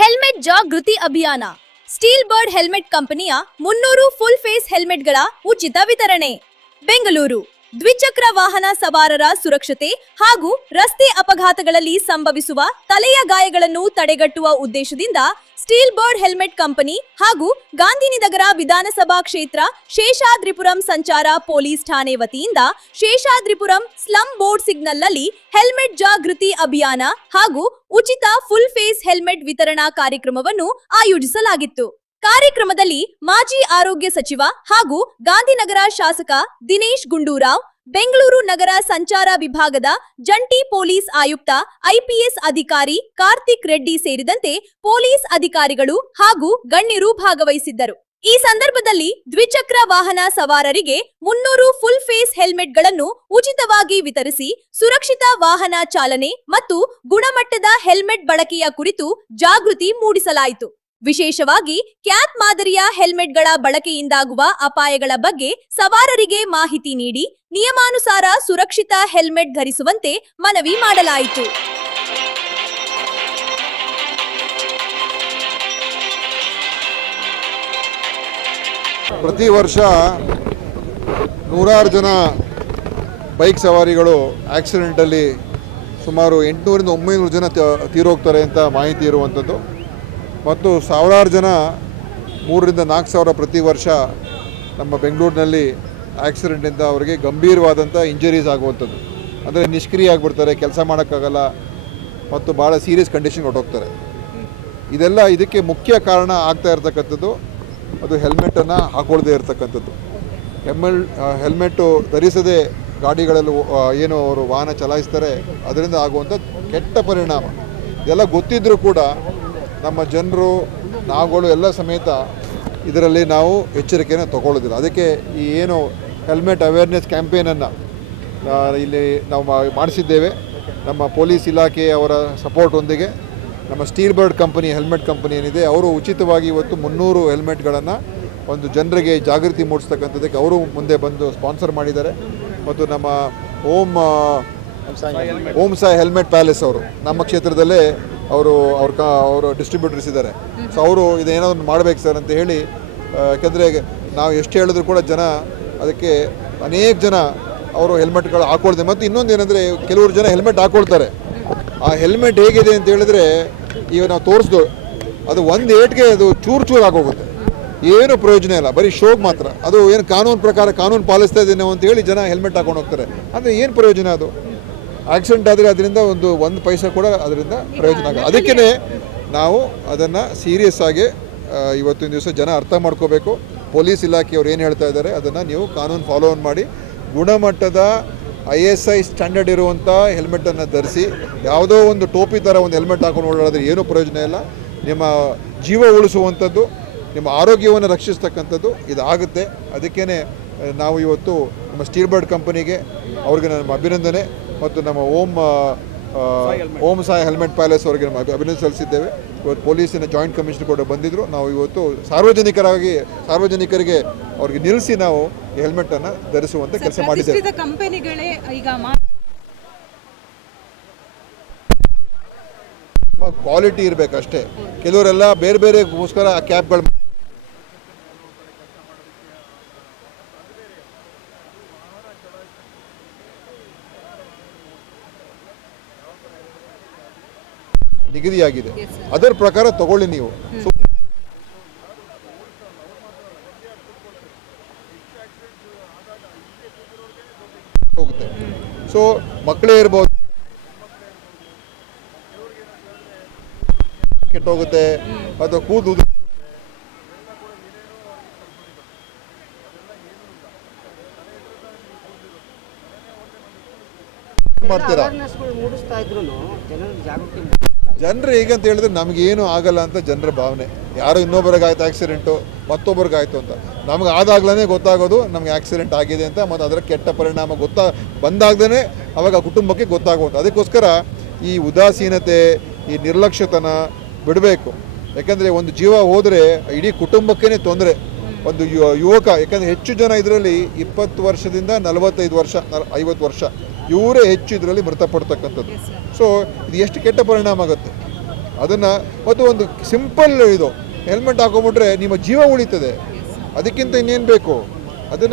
Helmet ಜಾಗೃತಿ ಅಭಿಯಾನ steel bird helmet ಕಂಪನಿಯ 300 ಫುಲ್ ಫೇಸ್ ಹೆಲ್ಮೆಟ್ಗಳ ಉಚಿತ ವಿತರಣೆ. ಬೆಂಗಳೂರು ದ್ವಿಚಕ್ರ ವಾಹನ ಸವಾರರ ಸುರಕ್ಷತೆ ಹಾಗೂ ರಸ್ತೆ ಅಪಘಾತಗಳಲ್ಲಿ ಸಂಭವಿಸುವ ತಲೆಯ ಗಾಯಗಳನ್ನು ತಡೆಗಟ್ಟುವ ಉದ್ದೇಶದಿಂದ ಸ್ಟೀಲ್ ಬರ್ಡ್ ಹೆಲ್ಮೆಟ್ ಕಂಪನಿ ಹಾಗೂ ಗಾಂಧಿನಗರ ವಿಧಾನಸಭಾ ಕ್ಷೇತ್ರ ಶೇಷಾದ್ರಿಪುರಂ ಸಂಚಾರ ಪೊಲೀಸ್ ಠಾಣೆ ವತಿಯಿಂದ ಶೇಷಾದ್ರಿಪುರಂ ಸ್ಲಂ ಬೋರ್ಡ್ ಸಿಗ್ನಲ್ ನಲ್ಲಿ ಹೆಲ್ಮೆಟ್ ಜಾಗೃತಿ ಅಭಿಯಾನ ಹಾಗೂ ಉಚಿತ ಫುಲ್ ಫೇಸ್ ಹೆಲ್ಮೆಟ್ ವಿತರಣಾ ಕಾರ್ಯಕ್ರಮವನ್ನು ಆಯೋಜಿಸಲಾಗಿತ್ತು. ಕಾರ್ಯಕ್ರಮದಲ್ಲಿ ಮಾಜಿ ಆರೋಗ್ಯ ಸಚಿವ ಹಾಗೂ ಗಾಂಧಿನಗರ ಶಾಸಕ ದಿನೇಶ್ ಗುಂಡೂರಾವ್, ಬೆಂಗಳೂರು ನಗರ ಸಂಚಾರ ವಿಭಾಗದ ಜಂಟಿ ಪೊಲೀಸ್ ಆಯುಕ್ತ ಐಪಿಎಸ್ ಅಧಿಕಾರಿ ಕಾರ್ತಿಕ್ ರೆಡ್ಡಿ ಸೇರಿದಂತೆ ಪೊಲೀಸ್ ಅಧಿಕಾರಿಗಳು ಹಾಗೂ ಗಣ್ಯರು ಭಾಗವಹಿಸಿದ್ದರು. ಈ ಸಂದರ್ಭದಲ್ಲಿ ದ್ವಿಚಕ್ರ ವಾಹನ ಸವಾರರಿಗೆ 300 ಫುಲ್ ಫೇಸ್ ಹೆಲ್ಮೆಟ್ಗಳನ್ನು ಉಚಿತವಾಗಿ ವಿತರಿಸಿ ಸುರಕ್ಷಿತ ವಾಹನ ಚಾಲನೆ ಮತ್ತು ಗುಣಮಟ್ಟದ ಹೆಲ್ಮೆಟ್ ಬಳಕೆಯ ಕುರಿತು ಜಾಗೃತಿ ಮೂಡಿಸಲಾಯಿತು. ವಿಶೇಷವಾಗಿ ಕ್ಯಾಪ್ ಮಾದರಿಯ ಹೆಲ್ಮೆಟ್ಗಳ ಬಳಕೆಯಿಂದಾಗುವ ಅಪಾಯಗಳ ಬಗ್ಗೆ ಸವಾರರಿಗೆ ಮಾಹಿತಿ ನೀಡಿ ನಿಯಮಾನುಸಾರ ಸುರಕ್ಷಿತ ಹೆಲ್ಮೆಟ್ ಧರಿಸುವಂತೆ ಮನವಿ ಮಾಡಲಾಯಿತು. ಪ್ರತಿ ವರ್ಷ ನೂರಾರು ಜನ ಬೈಕ್ ಸವಾರಿಗಳು ಆಕ್ಸಿಡೆಂಟಲ್ಲಿ ಸುಮಾರು 800 ರಿಂದ 900 ಜನ ತೀರೋಗ್ತಾರೆ ಅಂತ ಮಾಹಿತಿ ಇರುವಂಥದ್ದು. ಮತ್ತು ಸಾವಿರಾರು ಜನ 3 ರಿಂದ 4 ಸಾವಿರ ಪ್ರತಿ ವರ್ಷ ನಮ್ಮ ಬೆಂಗಳೂರಿನಲ್ಲಿ ಆಕ್ಸಿಡೆಂಟಿಂದ ಅವರಿಗೆ ಗಂಭೀರವಾದಂಥ ಇಂಜರೀಸ್ ಆಗುವಂಥದ್ದು. ಅಂದರೆ ನಿಷ್ಕ್ರಿಯ ಆಗಿಬಿಡ್ತಾರೆ, ಕೆಲಸ ಮಾಡೋಕ್ಕಾಗಲ್ಲ ಮತ್ತು ಭಾಳ ಸೀರಿಯಸ್ ಕಂಡೀಷನ್ ಹೊರಟೋಗ್ತಾರೆ. ಇದಕ್ಕೆ ಮುಖ್ಯ ಕಾರಣ ಆಗ್ತಾ ಇರ್ತಕ್ಕಂಥದ್ದು ಅದು ಹೆಲ್ಮೆಟನ್ನು ಹಾಕೊಳ್ಳದೇ ಇರತಕ್ಕಂಥದ್ದು. ಹೆಲ್ಮೆಟ್ಟು ಧರಿಸದೆ ಗಾಡಿಗಳಲ್ಲಿ ಏನು ಅವರು ವಾಹನ ಚಲಾಯಿಸ್ತಾರೆ, ಅದರಿಂದ ಆಗುವಂಥ ಕೆಟ್ಟ ಪರಿಣಾಮ ಇದೆಲ್ಲ ಗೊತ್ತಿದ್ದರೂ ಕೂಡ ನಮ್ಮ ಜನರು ನಾವುಗಳು ಎಲ್ಲ ಸಮೇತ ಇದರಲ್ಲಿ ನಾವು ಎಚ್ಚರಿಕೆಯನ್ನು ತಗೊಳ್ಳೋದಿಲ್ಲ. ಅದಕ್ಕೆ ಈ ಏನು ಹೆಲ್ಮೆಟ್ ಅವೇರ್ನೆಸ್ ಕ್ಯಾಂಪೇನನ್ನು ಇಲ್ಲಿ ನಾವು ಮಾಡಿಸಿದ್ದೇವೆ. ನಮ್ಮ ಪೊಲೀಸ್ ಇಲಾಖೆ ಅವರ ಸಪೋರ್ಟೊಂದಿಗೆ ನಮ್ಮ steel bird company helmet company ಏನಿದೆ ಅವರು ಉಚಿತವಾಗಿ ಇವತ್ತು 300 ಹೆಲ್ಮೆಟ್ಗಳನ್ನು ಒಂದು ಜನರಿಗೆ ಜಾಗೃತಿ ಮೂಡಿಸ್ತಕ್ಕಂಥದ್ದಕ್ಕೆ ಅವರು ಮುಂದೆ ಬಂದು ಸ್ಪಾನ್ಸರ್ ಮಾಡಿದ್ದಾರೆ. ಮತ್ತು ನಮ್ಮ ಓಂ ಸಾಯಿ ಹೆಲ್ಮೆಟ್ ಪ್ಯಾಲೇಸ್ ಅವರು ನಮ್ಮ ಕ್ಷೇತ್ರದಲ್ಲೇ ಅವರು ಡಿಸ್ಟ್ರಿಬ್ಯೂಟರ್ಸ್ ಇದ್ದಾರೆ. ಸೊ ಅವರು ಇದೇನಾದ್ರು ಮಾಡಬೇಕು ಸರ್ ಅಂತ ಹೇಳಿ, ಯಾಕೆಂದರೆ ನಾವು ಎಷ್ಟು ಹೇಳಿದ್ರು ಕೂಡ ಜನ ಅದಕ್ಕೆ ಅನೇಕ ಜನ ಅವರು ಹೆಲ್ಮೆಟ್ಗಳು ಹಾಕೊಳ್ತಾರೆ. ಮತ್ತು ಇನ್ನೊಂದು ಏನಂದರೆ ಕೆಲವರು ಜನ ಹೆಲ್ಮೆಟ್ ಹಾಕ್ಕೊಳ್ತಾರೆ. ಆ ಹೆಲ್ಮೆಟ್ ಹೇಗಿದೆ ಅಂತ ಹೇಳಿದ್ರೆ ಈಗ ನಾವು ತೋರಿಸ್ದು ಅದು ಒಂದು ಏಟ್ಗೆ ಅದು ಚೂರು ಆಗೋಗುತ್ತೆ, ಏನು ಪ್ರಯೋಜನ ಇಲ್ಲ, ಬರೀ ಶೋಗ್ ಮಾತ್ರ. ಅದು ಏನು ಕಾನೂನು ಪ್ರಕಾರ ಕಾನೂನು ಪಾಲಿಸ್ತಾ ಇದ್ದೇನೆ ಅಂತ ಹೇಳಿ ಜನ ಹೆಲ್ಮೆಟ್ ಹಾಕೊಂಡು ಹೋಗ್ತಾರೆ. ಅಂದರೆ ಏನು ಪ್ರಯೋಜನ? ಅದು ಆಕ್ಸಿಡೆಂಟ್ ಆದರೆ ಅದರಿಂದ ಒಂದು ಪೈಸೆ ಕೂಡ ಅದರಿಂದ ಪ್ರಯೋಜನ ಆಗಲ್ಲ. ಅದಕ್ಕೇ ನಾವು ಅದನ್ನು ಸೀರಿಯಸ್ ಆಗಿ ಇವತ್ತಿನ ದಿವಸ ಜನ ಅರ್ಥ ಮಾಡ್ಕೋಬೇಕು. ಪೊಲೀಸ್ ಇಲಾಖೆಯವ್ರು ಏನು ಹೇಳ್ತಾ ಇದ್ದಾರೆ ಅದನ್ನು ನೀವು ಕಾನೂನು ಫಾಲೋ ಮಾಡಿ ಗುಣಮಟ್ಟದ ISI ಸ್ಟ್ಯಾಂಡರ್ಡ್ ಇರುವಂಥ ಹೆಲ್ಮೆಟನ್ನು ಧರಿಸಿ. ಯಾವುದೋ ಒಂದು ಟೋಪಿ ಥರ ಒಂದು ಹೆಲ್ಮೆಟ್ ಹಾಕೊಂಡು ಓಡಾಡಿದ್ರೆ ಏನೂ ಪ್ರಯೋಜನ ಇಲ್ಲ. ನಿಮ್ಮ ಜೀವ ಉಳಿಸುವಂಥದ್ದು, ನಿಮ್ಮ ಆರೋಗ್ಯವನ್ನು ರಕ್ಷಿಸ್ತಕ್ಕಂಥದ್ದು ಇದಾಗುತ್ತೆ. ಅದಕ್ಕೇ ನಾವು ಇವತ್ತು ನಮ್ಮ ಸ್ಟೀಲ್ ಬರ್ಡ್ ಕಂಪನಿಗೆ ಅವ್ರಿಗೆ ನಮ್ಮ ಅಭಿನಂದನೆ ಮತ್ತು ನಮ್ಮ ಓಂ ಸಾಯಿ ಹೆಲ್ಮೆಟ್ ಪ್ಯಾಲೇಸ್ ಅವರಿಗೆ ನಮ್ಮ ಅಭಿನಂದನೆ ಸಲ್ಲಿಸಿದ್ದೇವೆ. ಇವತ್ತು ಪೊಲೀಸಿನ ಜಾಯಿಂಟ್ ಕಮಿಷನರ್ ಕೂಡ ಬಂದಿದ್ದರು. ನಾವು ಇವತ್ತು ಸಾರ್ವಜನಿಕರಿಗೆ ಅವ್ರಿಗೆ ನಿಲ್ಲಿಸಿ ನಾವು ಈ ಹೆಲ್ಮೆಟನ್ನು ಧರಿಸುವಂಥ ಕೆಲಸ ಮಾಡಿದ್ದೇವೆ. ಕ್ವಾಲಿಟಿ ಇರಬೇಕಷ್ಟೇ. ಕೆಲವರೆಲ್ಲ ಬೇರೆಗೋಸ್ಕರ ಆ ಕ್ಯಾಪ್ಗಳು ನಿಗದಿಯಾಗಿದೆ, ಅದರ ಪ್ರಕಾರ ತಗೊಳ್ಳಿ ನೀವು. ಹೋಗುತ್ತೆ. ಸೊ ಮಕ್ಕಳೇ ಇರ್ಬೋದು, ಕೆಟ್ಟೋಗುತ್ತೆ ಅಥವಾ ಕೂದಲು ಮಾಡ್ತೀರಾ. ಜನರು ಹೇಗಂತ ಹೇಳಿದ್ರೆ ನಮಗೇನು ಆಗಲ್ಲ ಅಂತ ಜನರ ಭಾವನೆ. ಯಾರೋ ಇನ್ನೊಬ್ಬರಿಗಾಯ್ತು ಆಕ್ಸಿಡೆಂಟು, ಮತ್ತೊಬ್ಬರಿಗಾಯ್ತು ಅಂತ. ನಮ್ಗೆ ಆದಾಗ್ಲೇ ಗೊತ್ತಾಗೋದು ನಮ್ಗೆ ಆಕ್ಸಿಡೆಂಟ್ ಆಗಿದೆ ಅಂತ, ಮತ್ತು ಅದರ ಕೆಟ್ಟ ಪರಿಣಾಮ ಬಂದಾಗ್ದೇ ಅವಾಗ ಕುಟುಂಬಕ್ಕೆ ಗೊತ್ತಾಗೋದು. ಅದಕ್ಕೋಸ್ಕರ ಈ ಉದಾಸೀನತೆ, ಈ ನಿರ್ಲಕ್ಷ್ಯತನ ಬಿಡಬೇಕು. ಯಾಕಂದರೆ ಒಂದು ಜೀವ ಹೋದರೆ ಇಡೀ ಕುಟುಂಬಕ್ಕೇ ತೊಂದರೆ. ಒಂದು ಯುವಕ, ಯಾಕಂದರೆ ಹೆಚ್ಚು ಜನ ಇದರಲ್ಲಿ 20 ವರ್ಷದಿಂದ 45 ವರ್ಷ 50 ವರ್ಷ ಇವರೇ ಹೆಚ್ಚು ಇದರಲ್ಲಿ ಮೃತಪಡ್ತಕ್ಕಂಥದ್ದು. ಸೊ ಇದು ಎಷ್ಟು ಕೆಟ್ಟ ಪರಿಣಾಮ ಆಗುತ್ತೆ. ಅದನ್ನು ಮತ್ತು ಒಂದು ಸಿಂಪಲ್ ಇದು ಹೆಲ್ಮೆಟ್ ಹಾಕೊಂಬಿಟ್ರೆ ನಿಮ್ಮ ಜೀವ ಉಳಿತದೆ, ಅದಕ್ಕಿಂತ ಇನ್ನೇನು ಬೇಕು ಅದನ್ನು